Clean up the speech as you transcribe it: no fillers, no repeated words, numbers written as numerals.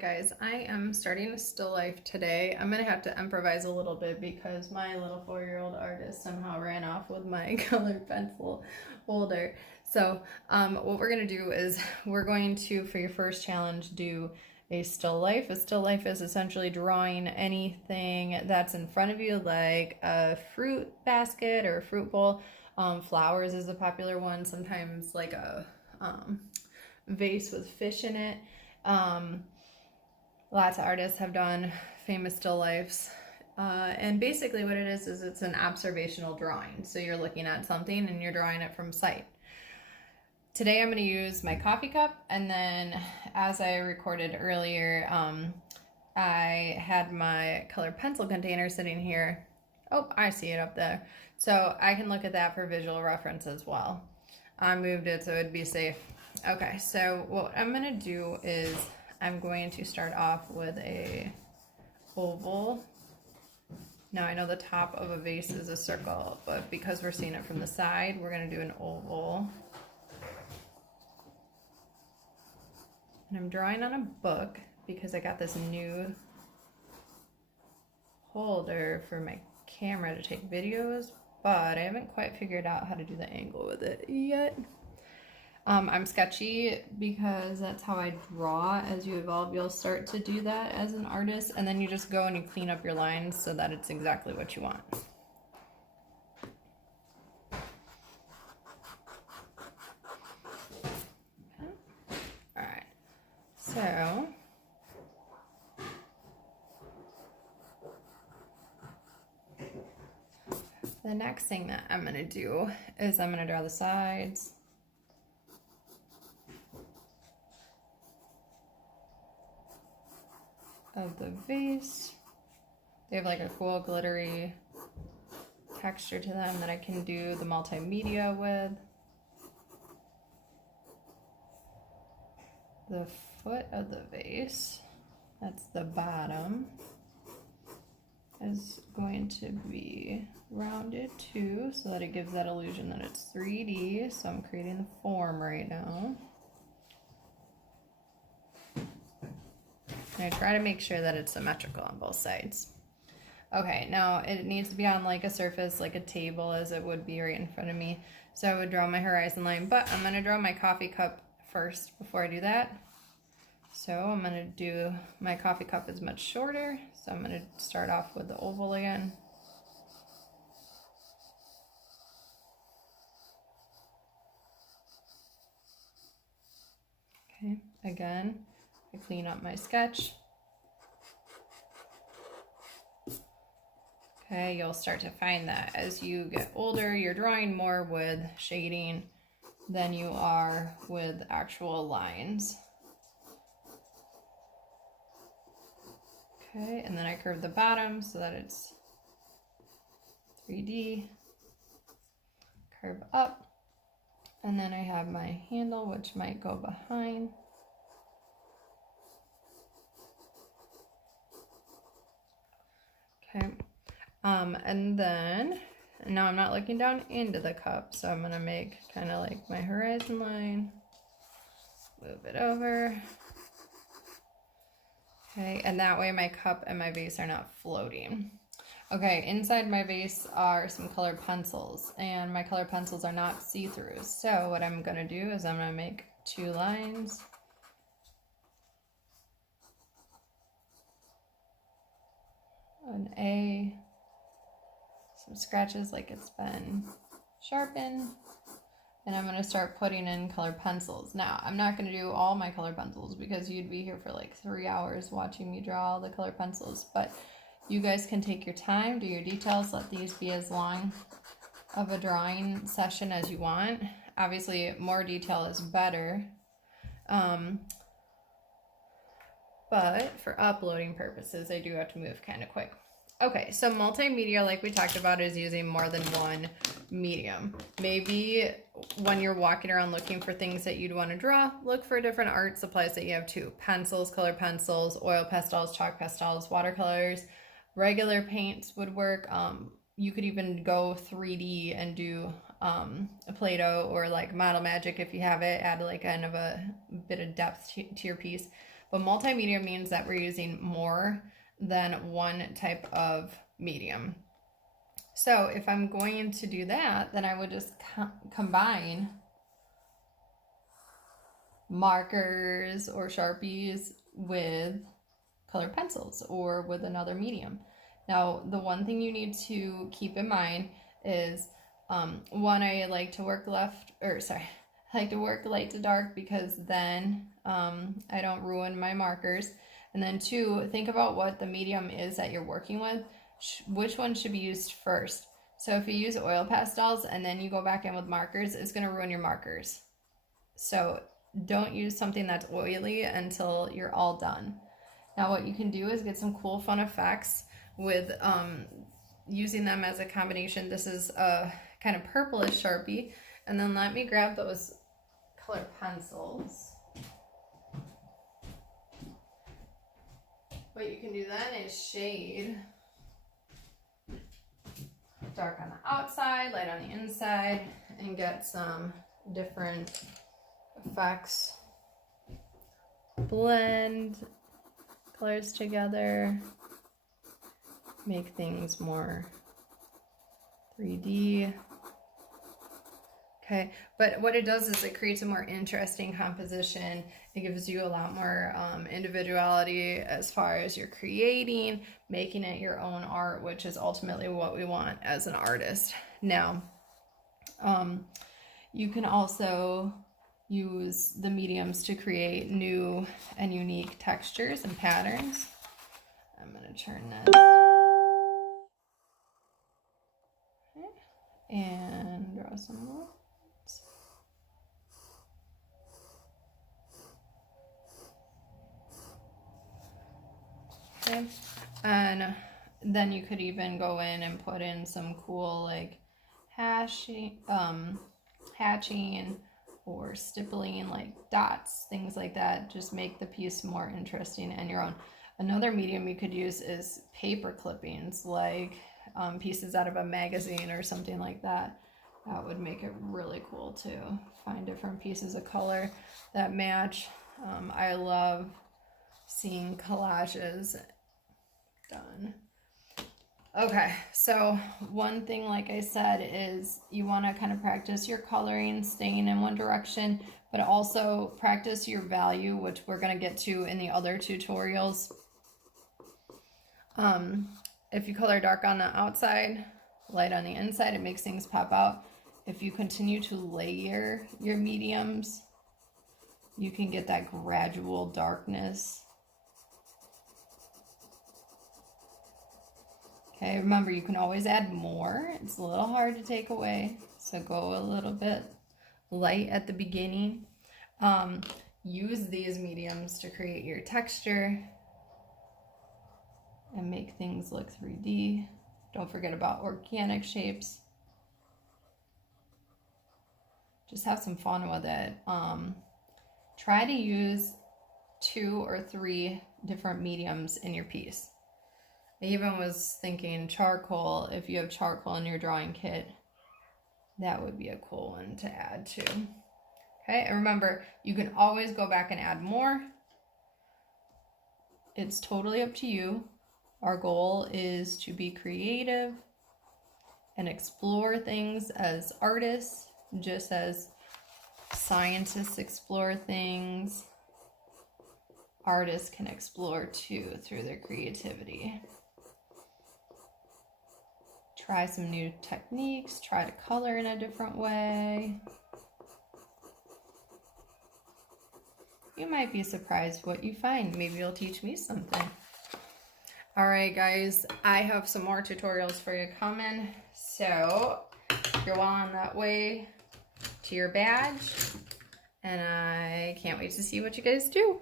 Guys, I am starting a still life today. I'm gonna have to improvise a little bit because my little 4-year-old artist somehow ran off with my colored pencil holder. So what we're gonna do is we're going to, for your first challenge, do a still life. A still life is essentially drawing anything that's in front of you, like a fruit basket or a fruit bowl. Flowers is a popular one, sometimes like a vase with fish in it. Lots of artists have done famous still lifes. And basically what it is it's an observational drawing. So you're looking at something and you're drawing it from sight. Today I'm going to use my coffee cup, and then as I recorded earlier, I had my colored pencil container sitting here. Oh, I see it up there. So I can look at that for visual reference as well. I moved it so it'd be safe. Okay, so what I'm going to do is I'm going to start off with a oval. Now I know the top of a vase is a circle, but because we're seeing it from the side, we're going to do an oval. And I'm drawing on a book because I got this new holder for my camera to take videos, but I haven't quite figured out how to do the angle with it yet. I'm sketchy because that's how I draw. As you evolve, you'll start to do that as an artist, and then you just go and you clean up your lines so that it's exactly what you want. All right, so the next thing that I'm gonna do is I'm gonna draw the sides. Of the vase. They have like a cool glittery texture to them that I can do the multimedia with. The foot of the vase, that's the bottom, is going to be rounded too, so that it gives that illusion that it's 3D. So I'm creating the form right now. And I try to make sure that it's symmetrical on both sides. Okay, now it needs to be on like a surface, like a table, as it would be right in front of me. So I would draw my horizon line, but I'm gonna draw my coffee cup first before I do that. So I'm gonna do, my coffee cup is much shorter, so I'm gonna start off with the oval again. Okay, again, I clean up my sketch. Okay, you'll start to find that as you get older, you're drawing more with shading than you are with actual lines. Okay, and then I curve the bottom so that it's 3D. Curve up. And then I have my handle, which might go behind. Okay. And then, now I'm not looking down into the cup, so I'm gonna make kind of like my horizon line. Move it over. Okay, and that way my cup and my vase are not floating. Okay, inside my vase are some colored pencils, and my colored pencils are not see-through. So what I'm gonna do is I'm gonna make 2 lines. An A, some scratches like it's been sharpened, and I'm gonna start putting in colored pencils. Now, I'm not gonna do all my colored pencils because you'd be here for like 3 hours watching me draw all the colored pencils, but you guys can take your time, do your details, let these be as long of a drawing session as you want. Obviously, more detail is better, but for uploading purposes, I do have to move kind of quick. Okay, so multimedia, like we talked about, is using more than one medium. Maybe when you're walking around looking for things that you'd want to draw, look for different art supplies that you have too. Pencils, colored pencils, oil pastels, chalk pastels, watercolors, regular paints would work. You could even go 3D and do a Play-Doh or like Model Magic if you have it, add like kind of a bit of depth to your piece. But multimedia means that we're using more than one type of medium. So if I'm going to do that, then I would just combine markers or Sharpies with colored pencils or with another medium. Now, the one thing you need to keep in mind is, one, I like to work I like to work light to dark because then I don't ruin my markers. And then two, think about what the medium is that you're working with. Which one should be used first? So if you use oil pastels and then you go back in with markers, it's going to ruin your markers. So don't use something that's oily until you're all done. Now what you can do is get some cool fun effects with using them as a combination. This is a kind of purplish Sharpie. And then let me grab those colored pencils. What you can do then is shade dark on the outside, light on the inside, and get some different effects. Blend colors together, make things more 3D. Okay, but what it does is it creates a more interesting composition. It gives you a lot more individuality as far as you're creating, making it your own art, which is ultimately what we want as an artist. Now, you can also use the mediums to create new and unique textures and patterns. I'm going to turn this. Okay. And draw some more. Okay. And then you could even go in and put in some cool like hatching or stippling, like dots, things like that. Just make the piece more interesting and your own. Another medium you could use is paper clippings, like pieces out of a magazine or something like that. That would make it really cool too. Find different pieces of color that match. I love seeing collages done. Okay, so one thing, like I said, is you want to kind of practice your coloring, staying in one direction, but also practice your value, which we're going to get to in the other tutorials. If you color dark on the outside, light on the inside, it makes things pop out. If you continue to layer your mediums, you can get that gradual darkness. Okay, remember, you can always add more. It's a little hard to take away, so go a little bit light at the beginning. Use these mediums to create your texture and make things look 3D. Don't forget about organic shapes. Just have some fun with it. Try to use 2 or 3 different mediums in your piece. I even was thinking charcoal. If you have charcoal in your drawing kit, that would be a cool one to add too. Okay, and remember, you can always go back and add more. It's totally up to you. Our goal is to be creative and explore things as artists, just as scientists explore things. Artists can explore too through their creativity. Try some new techniques, try to color in a different way. You might be surprised what you find. Maybe you'll teach me something. All right, guys, I have some more tutorials for you coming. So you're well on that way to your badge, and I can't wait to see what you guys do.